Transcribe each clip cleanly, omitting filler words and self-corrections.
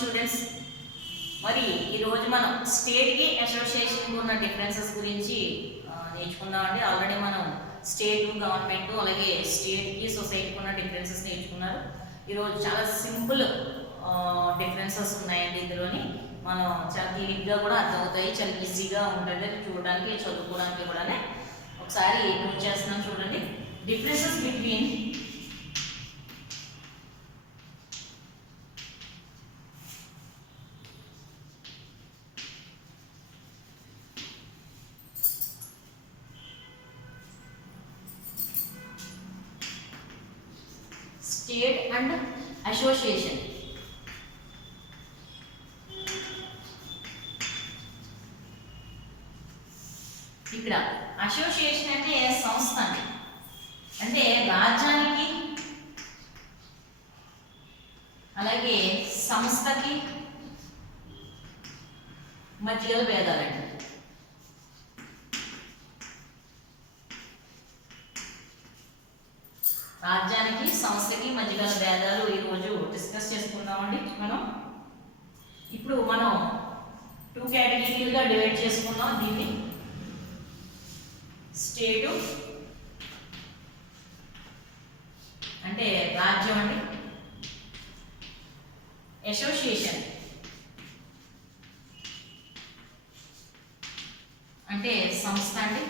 Students, మరి ఈరోజు మనం స్టేట్కి అసోసియేషన్కి ఉన్న డిఫరెన్సెస్ గురించి నేర్చుకుందామండి. ఆల్రెడీ మనం స్టేట్ గవర్నమెంట్ అలాగే స్టేట్కి సొసైటీకి ఉన్న డిఫరెన్సెస్ నేర్చుకున్నారు. ఈరోజు చాలా సింపుల్ డిఫరెన్సెస్ ఉన్నాయండి. ఇందులోని మనం చాలా తేలిగ్గా కూడా అర్థమవుతాయి, చాలా ఈజీగా ఉంటుంది చూడడానికి, చదువుకోవడానికి కూడా. ఒకసారి నోట్ చేస్తున్నాం చూడండి. Differences between state and association. ఇక్కడ అసోసియేషన్ అంటే సంస్థ అండి, అంటే రాజ్యానికి అలాగే సంస్థకి మధ్యలో భేదాలండి. రాజ్యానికి సంస్థకి మధ్యగల భేదాలు ఈరోజు డిస్కస్ చేసుకుందామండి. ఇప్పుడు మనం 2 కేటగిరీలుగా డివైడ్ చేసుకున్నాం దీన్ని. స్టేటు అంటే రాజ్యం అండి, అసోసియేషన్ అంటే సంస్థ అండి.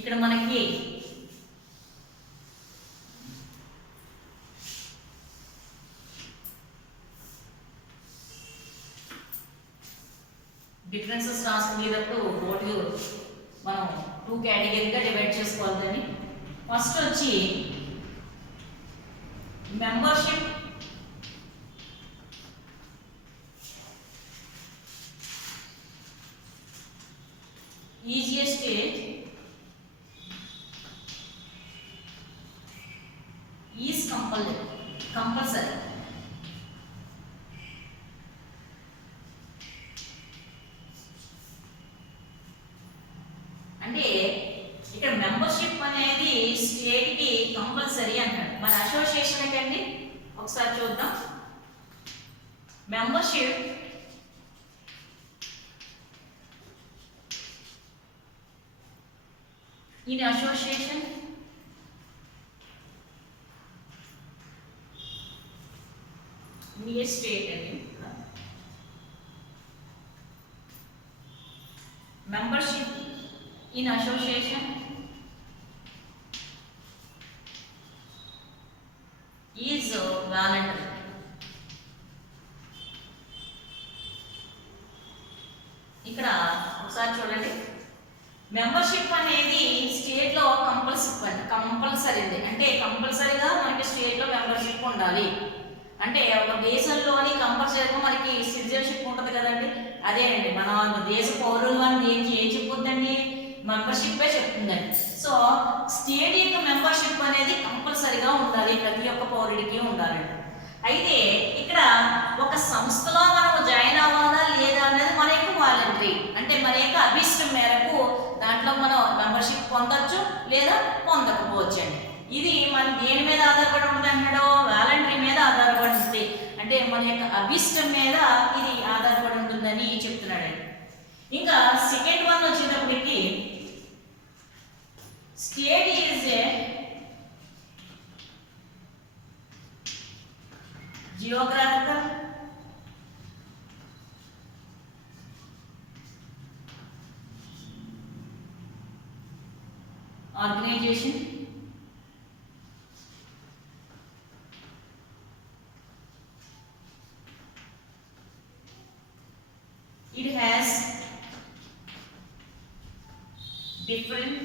ఇక్కడ మనకి డిఫరెన్సెస్ రాసుకునేటప్పుడు బోర్డు మనం 2 కేటగిరీగా డివైడ్ చేసుకోవాలని. ఫస్ట్ వచ్చి membership is a state is compulsory. అంటే ఇక్కడ మెంబర్షిప్ అనేది స్టేట్ కి కంపల్సరీ అంటారు. మన అసోసియేషన్ కండి ఒకసారి చూద్దాం. Membership in association in a state అండి. Membership in association is voluntary. ఇక్కడ ఒకసారి చూడండి, మెంబర్షిప్ అనేది స్టేట్ లో కంపల్సరీ అంటే కంపల్సరీగా మనకి స్టేట్ లో మెంబర్షిప్ ఉండాలి. అంటే ఒక దేశంలోని కంపల్సరీగా మనకి సిటిజన్షిప్ ఉంటుంది కదండి, అదేనండి మన దేశ పౌరులు అని ఏం చెప్పుద్దండి, మెంబర్షిప్ చెప్తుందండి. సో స్టేట్ యొక్క మెంబర్షిప్ అనేది కంపల్సరీగా ఉండాలి, ప్రతి ఒక్క పౌరుడికి ఉండాలండి. అయితే ఇక్కడ ఒక సంస్థలో మనం జాయిన్ అవ్వాలా లేదా అనేది మన యొక్క వాలంటరీ, అంటే మన యొక్క అభిష్టం మేరకు దాంట్లో మనం మెంబర్షిప్ పొందొచ్చు లేదా పొందకపోవచ్చు అండి. ఇది మన దేని మీద ఆధారపడి ఉంటుంది అంటాడో, వాలంటరీ మీద ఆధారపడి ఉంటుంది. అంటే మన యొక్క అభిష్టం మీద ఇది ఆధారపడి ఉంటుందని చెప్తున్నాడండి. ఇంకా సెకండ్ వన్ వచ్చేటప్పటికి state is a geographical organisation it has different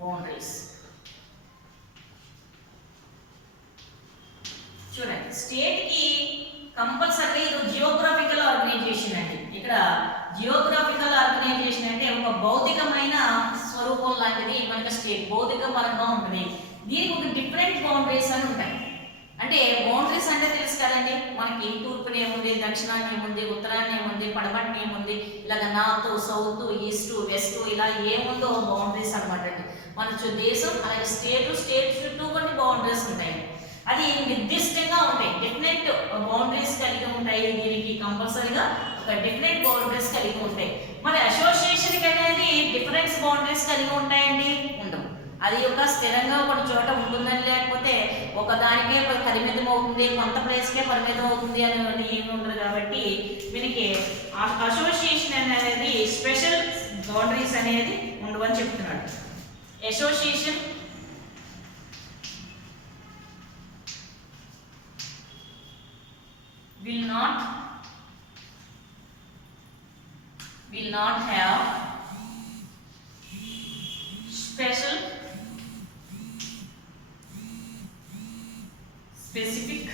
boundaries. చూడండి, స్టేట్ కి కంపల్సరీ ఇది జియోగ్రాఫికల్ ఆర్గనైజేషన్ అండి. ఇక్కడ జియోగ్రాఫికల్ ఆర్గనైజేషన్ అంటే ఒక భౌతికమైన స్వరూపం లాంటిది మనకి స్టేట్, భౌతిక పరంగా ఉంటుంది. దీనికి ఒక డిఫరెంట్ బౌండరీస్ అని ఉంటాయి. అంటే బౌండరీస్ అంటే తెలుసు కదండి, మనకి తూర్పున ఏముంది, దక్షిణాన్ని ఏముంది, ఉత్తరాన్ని ఏముంది, పడమటిన ఏముంది, ఇలాగ నార్త్ సౌత్ ఈస్ట్ వెస్ట్ ఇలా ఏముందో బౌండరీస్ అనమాట అండి. మన దేశం అలాగే స్టేట్ చుట్టూ కొన్ని బౌండరీస్ ఉంటాయి. అది నిర్దిష్టంగా ఉంటాయి, డెఫినెట్ బౌండరీస్ కలిగి ఉంటాయి. దీనికి కంపల్సరీగా ఒక డెఫినెట్ బౌండరీస్ కలిగి ఉంటాయి. మరి అసోసియేషన్ అనేది డిఫరెన్స్ బౌండరీస్ కలిగి ఉంటాయండి, ఉండవు. అది ఒక స్థిరంగా ఒక చోట ఉంటుందని, లేకపోతే ఒక దానికే పరిమితం అవుతుంది, కొంత ప్లేస్కే పరిమితం అవుతుంది అనేది ఏమి ఉండదు. కాబట్టి దీనికి అసోసియేషన్ అనేది స్పెషల్ బౌండరీస్ అనేది ఉండవని చెప్తున్నాడు. Association will not have specific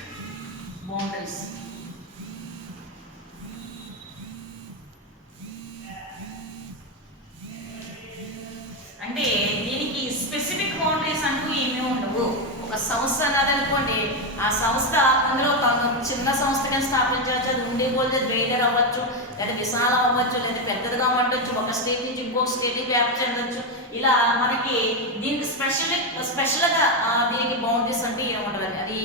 boundaries. అంటే దీనికి స్పెసిఫిక్ బౌండరీస్ అంటూ ఏమీ ఉండవు. ఒక సంస్థ అన్నదనుకోండి, ఆ సంస్థ అందులో చిన్న సంస్థగా స్థాపించవచ్చు, అది ఉండే కొద్ది గ్రేటర్ అవ్వచ్చు, లేదా విశాలం అవ్వచ్చు, లేదా పెద్దదిగా ఉండొచ్చు, ఒక స్టేట్ నుంచి ఇంకొక స్టేట్కి వ్యాప్తి చెందొచ్చు. ఇలా మనకి దీనికి స్పెషల్గా దీనికి బౌండరీస్ అంటే ఏముండదండి. అది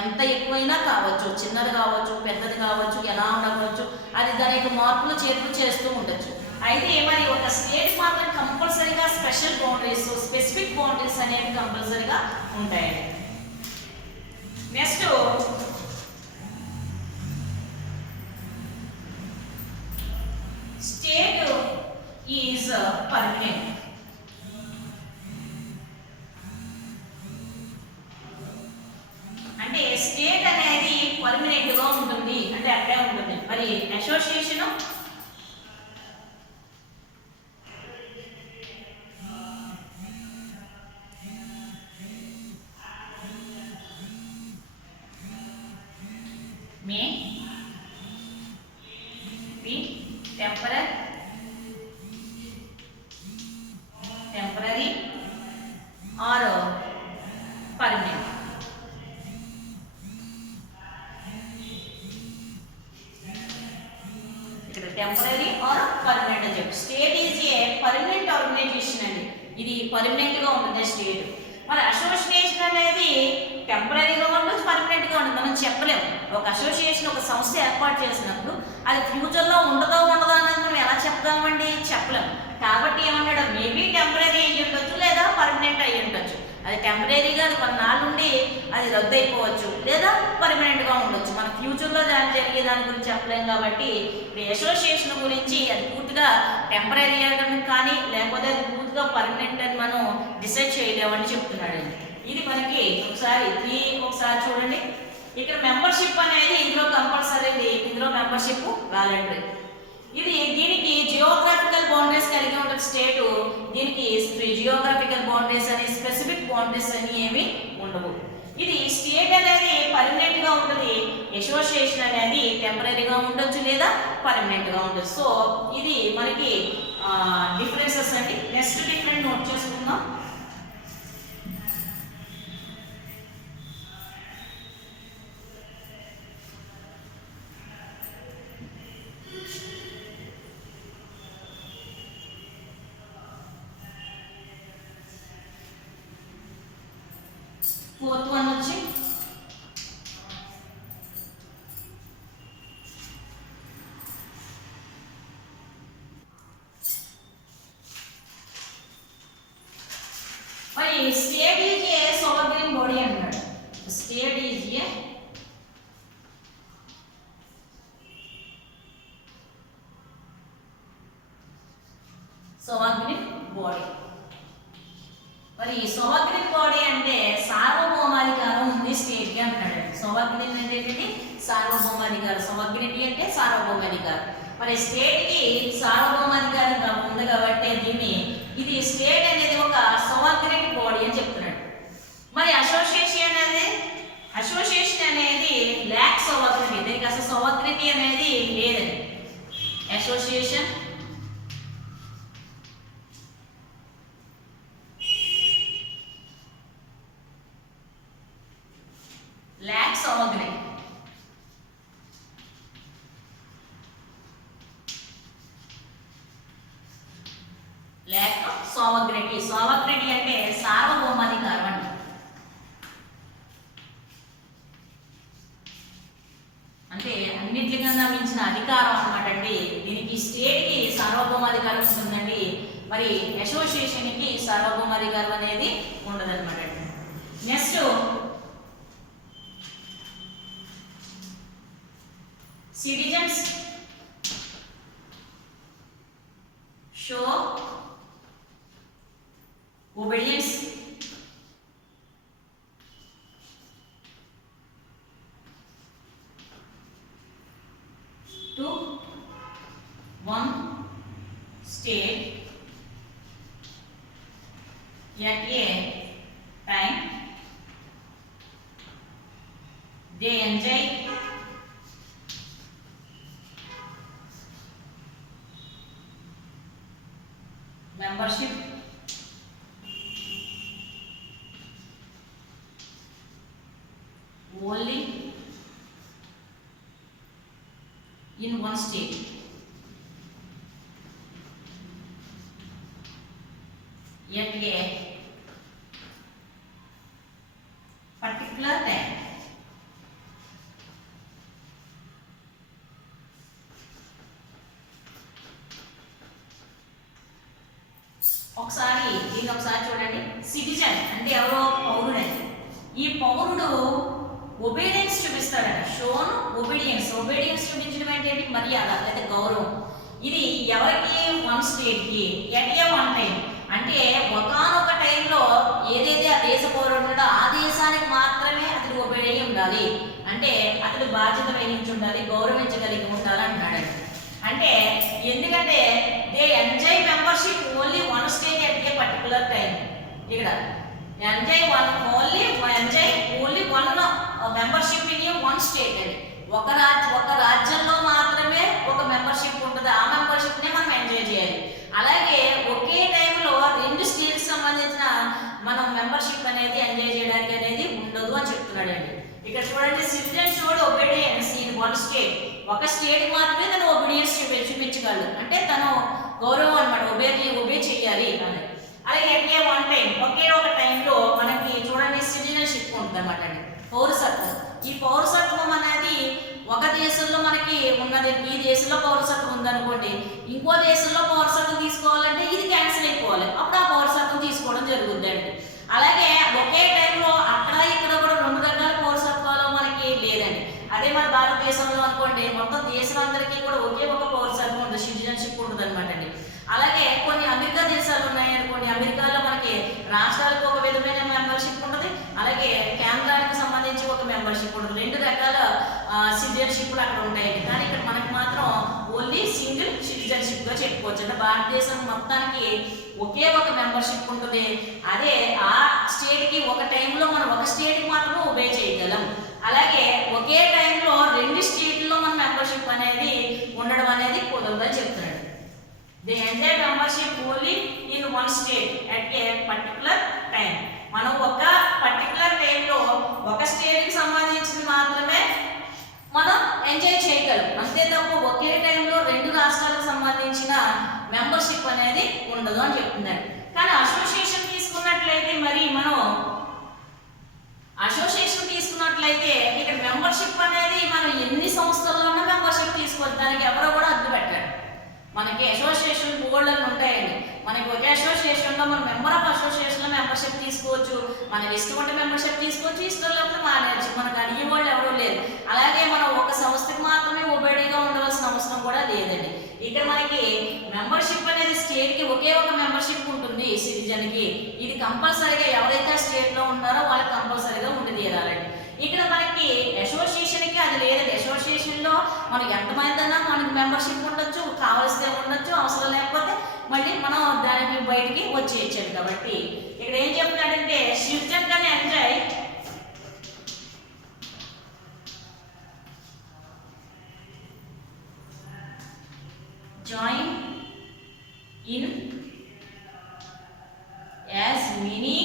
ఎంత ఎక్కువైనా కావచ్చు, చిన్నది కావచ్చు, పెద్దది కావచ్చు, ఎలా ఉండవచ్చు, అది దాని యొక్క మార్పులు చేర్పులు చేస్తూ ఉండొచ్చు. అయితే మరి ఒక స్టేట్ మాత్రం కంపల్సరీగా స్పెషల్ బౌండరీస్, స్పెసిఫిక్ బౌండరీస్ అనేవి కంపల్సరీగా ఉంటాయండి. Next state is permanent. అంటే స్టేట్ అనేది పర్మనెంట్ గా ఉంటుంది, అంటే అక్కడే ఉంటుంది. మరి association may be temporary or permanent. ఇక్కడ టెంపరరీ ఆర్ పర్మనెంట్ అని చెప్పి state is a permanent organisation అండి. ఇది పర్మనెంట్ గా ఉంటుంది స్టేట్. మరి అసోసియేషన్ అనేది టెంపరీగా ఉండొచ్చు, పర్మనెంట్ గా ఉండదు, మనం చెప్పలేము. ఒక అసోసియేషన్ ఒక సంస్థ ఏర్పాటు చేసినప్పుడు అది ఫ్యూచర్లో ఉండదో ఉండదో అనేది మనం ఎలా చెప్తామండి, చెప్పలేము. కాబట్టి ఏమన్నాడు, మేబీ టెంపరీ అయ్యి ఉండొచ్చు, లేదా పర్మనెంట్ అయ్యి ఉండొచ్చు. అది టెంపరీగా అది కొన్నాళ్ళు ఉండి అది రద్దు అయిపోవచ్చు, లేదా పర్మనెంట్గా ఉండొచ్చు. మన ఫ్యూచర్లో దాని జరిగే దాని గురించి చెప్పలేము. కాబట్టి ఇప్పుడు అసోసియేషన్ గురించి అది పూర్తిగా టెంపరీ కానీ లేకపోతే అది పూర్తిగా పర్మనెంట్ అని మనం డిసైడ్ చేయలేమని చెప్తున్నాడు. ఇది మనకి ఒకసారి చూడండి. ఇక్కడ మెంబర్షిప్ అనేది ఇందులో కంపల్సరీ, ఇందులో మెంబర్షిప్ వాలంటరీ. దీనికి జియోగ్రాఫికల్ బౌండరీస్ కలిగి ఉంటుంది స్టేటు. దీనికి జియోగ్రాఫికల్ బౌండరీస్ అని స్పెసిఫిక్ బౌండరీస్ అని ఏమి ఉండవు. ఇది స్టేట్ అనేది పర్మనెంట్ గా ఉంటుంది, అసోసియేషన్ అనేది టెంపరీగా ఉండొచ్చు లేదా పర్మనెంట్ గా ఉండొచ్చు. సో ఇది మనకి డిఫరెన్సెస్ అండి. నెక్స్ట్ డిఫరెంట్ నోట్ చేసుకుందాం. ఫోర్త్ వన్ వచ్చి మరి state is a sovereign body అన్నాడు. State is a sovereign body. మరి సోవరీన్ బాడీ అంటే సార్వభౌమాధికారం ఉంది స్టేట్ కి అంటాడు. సోవరీన్ అంటే ఏంటి, సార్వభౌమాధికారం. సోవరీనిటీ అంటే సార్వభౌమాధికారం. మరి స్టేట్ కి సార్వభౌమాధికారం ఉంది కాబట్టి ఇది స్టేట్ అనేది ఒక సోవరీన్ బాడీ అని చెప్తున్నాడు. మరి అసోసియేషన్ అనేది ల్యాక్ సోవరీనిటీ, దీనికి అసలు సోవరీనిటీ అనేది లేదండి. అసోసియేషన్ ల్యాక్ సోవగ్నిటీ. సోవగ్నిటీ అంటే సార్వభౌమాధికారం అండి. అంటే అన్నింటికన్నా మించిన అధికారం అన్నమాట అండి. దీనికి స్టేట్కి సార్వభౌమాధికారం ఉంటుందండి, మరి అసోసియేషన్కి సార్వభౌమాధికారం అనేది ఉండదన్నమాట అండి. Next citizens show obedience to one state at a time. They enjoy membership only in one state at a particular time. ఒకసారి దీన్ని ఒకసారి చూడండి. సిటిజన్ అంటే ఎవరో పౌరుడండి. ఈ పౌరుడు ఒబీడియన్స్ చూపిస్తాడట. షోను ఒబీడియన్స్. ఒబీడియన్స్ చూపించడం అంటే మర్యాద లేదా గౌరవం. ఇది ఎవరికి? వన్ స్టేట్కి ఎట్ ఏ వన్ టైం. అంటే ఒకానొక టైంలో ఏదైతే ఆ దేశ పౌరుడు ఉన్నాడో ఆ దేశానికి మాత్రమే అతడు ఒబేడ్ అయి ఉండాలి. అంటే అతడు బాధ్యత వహించి ఉండాలి, గౌరవించగలిగి ఉండాలి అంటున్నాడు. అంటే ఎందుకంటే they enjoy membership only one state at a particular time. ఇక్కడ enjoy only one membership in one state అండి. ఒక రాజ్యంలో మాత్రమే ఒక మెంబర్షిప్ ఉంటుంది. ఆ మెంబర్షిప్నే మనం ఎంజాయ్ చేయాలి. అలాగే ఒకే టైంలో రెండు స్టేట్స్ సంబంధించిన మనం మెంబర్షిప్ అనేది ఎంజాయ్ చేయడానికి అనేది ఉండదు అని చెప్తున్నాడు అండి. ఇక్కడ చూడండి, citizen showed obedience in one state. ఒక స్టేట్ మాత్రమే తను ఒబీడియన్స్ చూపించగలడు. అంటే తను గౌరవం అనమాట, ఒబే చేయాలి అని. అలాగే ఎట్ ఏ వన్ టైం, ఒకే ఒక టైంలో మనకి చూడండి సిటిజన్షిప్ ఉంటుంది అనమాట అండి, పౌరసత్వం. ఈ పౌరసత్వం అనేది ఒక దేశంలో మనకి ఉన్నది. ఈ దేశంలో పౌరసత్వం ఉందనుకోండి, ఇంకో దేశంలో పౌరసత్వం తీసుకోవాలంటే ఇది క్యాన్సిల్ అయిపోవాలి. అప్పుడు ఆ పౌరసత్వం తీసుకోవడం జరుగుతుందండి. అలాగే ఒకే టైంలో అక్కడ ఇక్కడ కూడా రెండు రకాల పౌరసత్వాలు మనకి లేదండి. అదే మన భారతదేశంలో అనుకోండి, మొత్తం దేశమందరికీ కూడా ఒకే ఒక పౌరసత్వం ఉంటుంది, సిటిజన్షిప్ ఉంటుంది అనమాట అండి. అలాగే కొన్ని అమెరికా దేశాలు ఉన్నాయి అనుకోండి, అమెరికాలో మనకి రాష్ట్రాలకు ఒక విధమైన మెంబర్షిప్ ఉంటుంది, అలాగే కేంద్రానికి సంబంధించి ఒక మెంబర్షిప్ ఉంటుంది. రెండు రకాల సిటిజన్షిప్లు అక్కడ ఉంటాయండి. కానీ ఇక్కడ మనకి మాత్రం ఓన్లీ సింగిల్ సిటిజన్షిప్ గా చెప్పుకోవచ్చు. అంటే భారతదేశం మొత్తానికి ఒకే ఒక మెంబర్షిప్ ఉంటుంది. అదే ఆ స్టేట్ కి ఒక టైంలో మనం ఒక స్టేట్ కి మాత్రమే ఒబే చేయగలం. అలాగే ఒకే టైంలో రెండు స్టేట్లో మన మెంబర్షిప్ అనేది ఉండడం అనేది కుదరదని చెప్తున్నాడు. They enjoy membership only in one state at a particular time. మనం ఒక పర్టికులర్ టైంలో ఒక స్టేట్కి సంబంధించింది మాత్రమే మనం ఎంజాయ్ చేయగలం. అంతే తప్ప ఒకే టైంలో రెండు రాష్ట్రాలకు సంబంధించిన మెంబర్షిప్ అనేది ఉండదు అని చెప్తున్నారు. కానీ అసోసియేషన్ తీసుకున్నట్లయితే మరి మనం అసోసియేషన్ తీసుకున్నట్లయితే ఇక్కడ మెంబర్షిప్ అనేది మనం ఎన్ని సంస్థల్లోనూ మెంబర్షిప్ తీసుకోవచ్చు. దానికి ఎవరో కూడా అడ్డు పెట్టారు. మనకి అసోసియేషన్ బోర్డు అని ఉంటాయండి. మనకి ఒకే అసోసియేషన్లో మనం మెంబర్ ఆఫ్ అసోసియేషన్లో మెంబర్షిప్ తీసుకోవచ్చు. మనకి ఇష్టం ఉంటే మెంబర్షిప్ తీసుకోవచ్చు, ఇష్టం లేకపోతే మానేయచ్చు. మనకు అడిగే వాళ్ళు ఎవరూ లేరు. అలాగే మనం ఒక సంస్థకి మాత్రమే ఒబేడీగా ఉండవలసిన అవసరం కూడా లేదండి. ఇక్కడ మనకి మెంబర్షిప్ అనేది స్టేట్కి ఒకే ఒక మెంబర్షిప్ ఉంటుంది సిటిజన్కి. ఇది కంపల్సరీగా ఎవరైతే స్టేట్లో ఉన్నారో వాళ్ళకి కంపల్సరీగా ఉండి తీరాలండి. ఇక్కడ మనకి అసోసియేషన్కి అది లేదండి. అసోసియేషన్లో మనకి ఎంతమంది అన్నా మనకి మెంబర్షిప్ ఉండొచ్చు, కావాల్సితే ఉండొచ్చు, అవసరం లేకపోతే మళ్ళీ మనం దానికి బయటికి వచ్చేయచ్చు. కాబట్టి ఇక్కడ ఏం చెప్తున్నాడంటే citizen can enjoy join in as many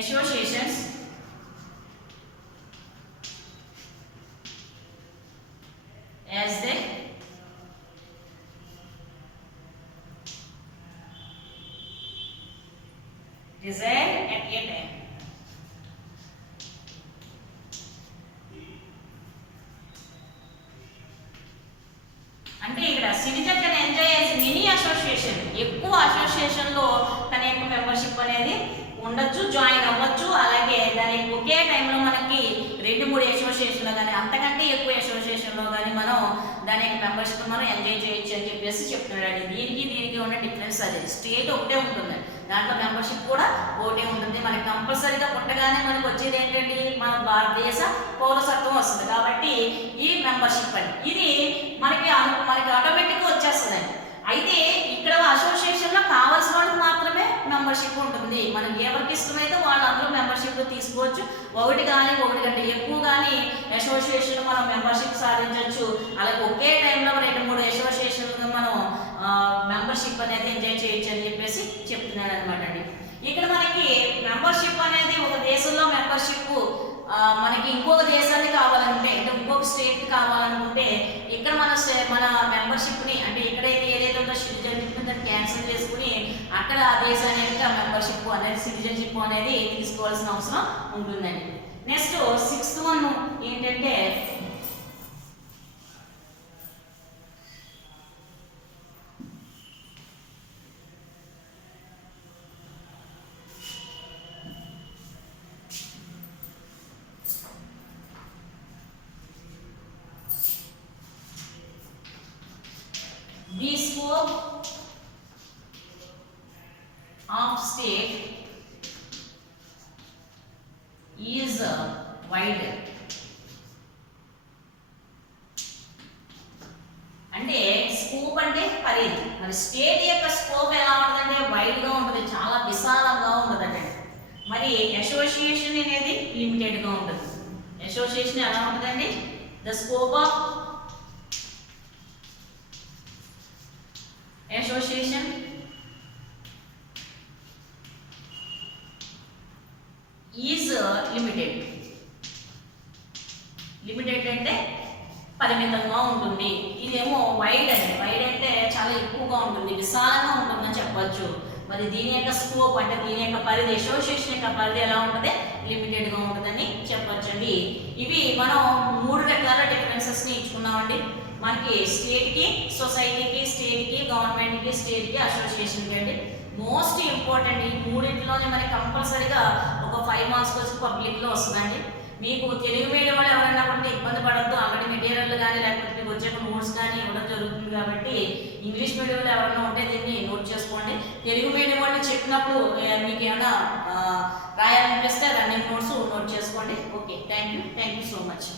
associations as they desired at a time. అంటే ఇక్కడ citizen can enjoy mini association, ఎక్కువ అసోసియేషన్లో తన యొక్క మెంబర్షిప్ అనేది ఉండొచ్చు, జాయిన్ అవ్వచ్చు. అలాగే దానికి ఒకే టైంలో మనకి 2-3 అసోసియేషన్లో కానీ అంతకంటే ఎక్కువ అసోసియేషన్లో కానీ మనం దాని యొక్క మెంబర్షిప్ మనం ఎంజాయ్ చేయొచ్చు అని చెప్పేసి చెప్తున్నాడు. దీనికి ఉన్న డిఫరెన్స్ అది. స్టేట్ ఒకటే ఉంటుంది, దాంట్లో మెంబర్షిప్ కూడా ఒకటే ఉంటుంది. మనకి కంపల్సరీగా పుట్టగానే మనకు వచ్చేది ఏంటండి, మన భారతదేశ పౌరసత్వం వస్తుంది. కాబట్టి ఈ మెంబర్షిప్ అని ఇది మనకి ఆటోమేటిక్గా వచ్చేస్తుందండి. అయితే ఇక్కడ అసోసియేషన్లో కావాల్సిన వాళ్ళకి మాత్రమే మెంబర్షిప్ ఉంటుంది. మనకి ఎవరికి ఇష్టమైతే వాళ్ళు అందరూ మెంబర్షిప్ తీసుకోవచ్చు. ఒకటి కంటే ఎక్కువ కానీ అసోసియేషన్ మనం మెంబర్షిప్ సాధించవచ్చు. అలాగే ఒకే టైంలో 2-3 అసోసియేషన్లు మనం మెంబర్షిప్ అనేది ఎంజాయ్ చేయొచ్చు అని చెప్పేసి చెప్తున్నాడు అనమాట అండి. ఇక్కడ మనకి మెంబర్షిప్ అనేది ఒక దేశంలో మెంబర్షిప్ మనకి ఇంకొక దేశానికి కావాలంటే, అంటే ఇంకొక స్టేట్ కావాలనుకుంటే ఇక్కడ మన మెంబర్షిప్ని అంటే ఎక్కడైతే ఏదైతే ఉందో సిటిజన్షిప్ దాన్ని క్యాన్సిల్ చేసుకుని అక్కడ ఆ దేశానికి మెంబర్షిప్ అనేది సిటిజన్షిప్ అనేది తీసుకోవాల్సిన అవసరం ఉంటుందండి. నెక్స్ట్ 6th వన్ ఏంటంటే the scope of state is wide. అంటే స్కోప్ అంటే పరిధి. మరి స్టేట్ యొక్క స్కోప్ ఎలా ఉంటుందంటే వైడ్గా ఉంటుంది, చాలా విశాలంగా ఉంటుందండి. మరి అసోసియేషన్ అనేది లిమిటెడ్గా ఉంటుంది. అసోసియేషన్ ఎలా ఉంటుందండి, the scope of association is limited. Limited అంటే పరిమితంగా ఉంటుంది. ఇదేమో వైడ్ అండి. వైడ్ అంటే చాలా ఎక్కువగా ఉంటుంది, విశాలంగా ఉంటుందని చెప్పచ్చు. మరి దీని యొక్క స్కోప్ అంటే దీని యొక్క పరిధి, అసోసియేషన్ యొక్క పరిధి ఎలా ఉంటుంది, లిమిటెడ్గా ఉంటుందని చెప్పచ్చండి. ఇవి మనం 3 రకాల డిఫరెన్సెస్ని ఇచ్చుకున్నామండి. మనకి స్టేట్కి, సొసైటీకి, స్టేట్కి, గవర్నమెంట్కి, స్టేట్కి, అసోసియేషన్కి అండి. మోస్ట్ ఇంపార్టెంట్ ఈ మూడింటిలోనే మనకి కంపల్సరీగా ఒక 5 మార్క్స్ వచ్చి పబ్లిక్లో వస్తుందండి. మీకు తెలుగు మీడియం వాళ్ళు ఎవరైనా ఉంటే ఇబ్బంది పడద్దు, ఆల్రెడీ మెటీరియల్ కానీ లేకపోతే మీకు వచ్చే నోట్స్ కానీ ఇవ్వడం జరుగుతుంది. కాబట్టి ఇంగ్లీష్ మీడియంలో ఎవరైనా ఉంటే దీన్ని నోట్ చేసుకోండి. తెలుగు మీడియం వాళ్ళు చెప్పినప్పుడు మీకు ఏమైనా రాయాలనిపిస్తే రన్నింగ్ నోట్స్ నోట్ చేసుకోండి. Okay, thank you so much.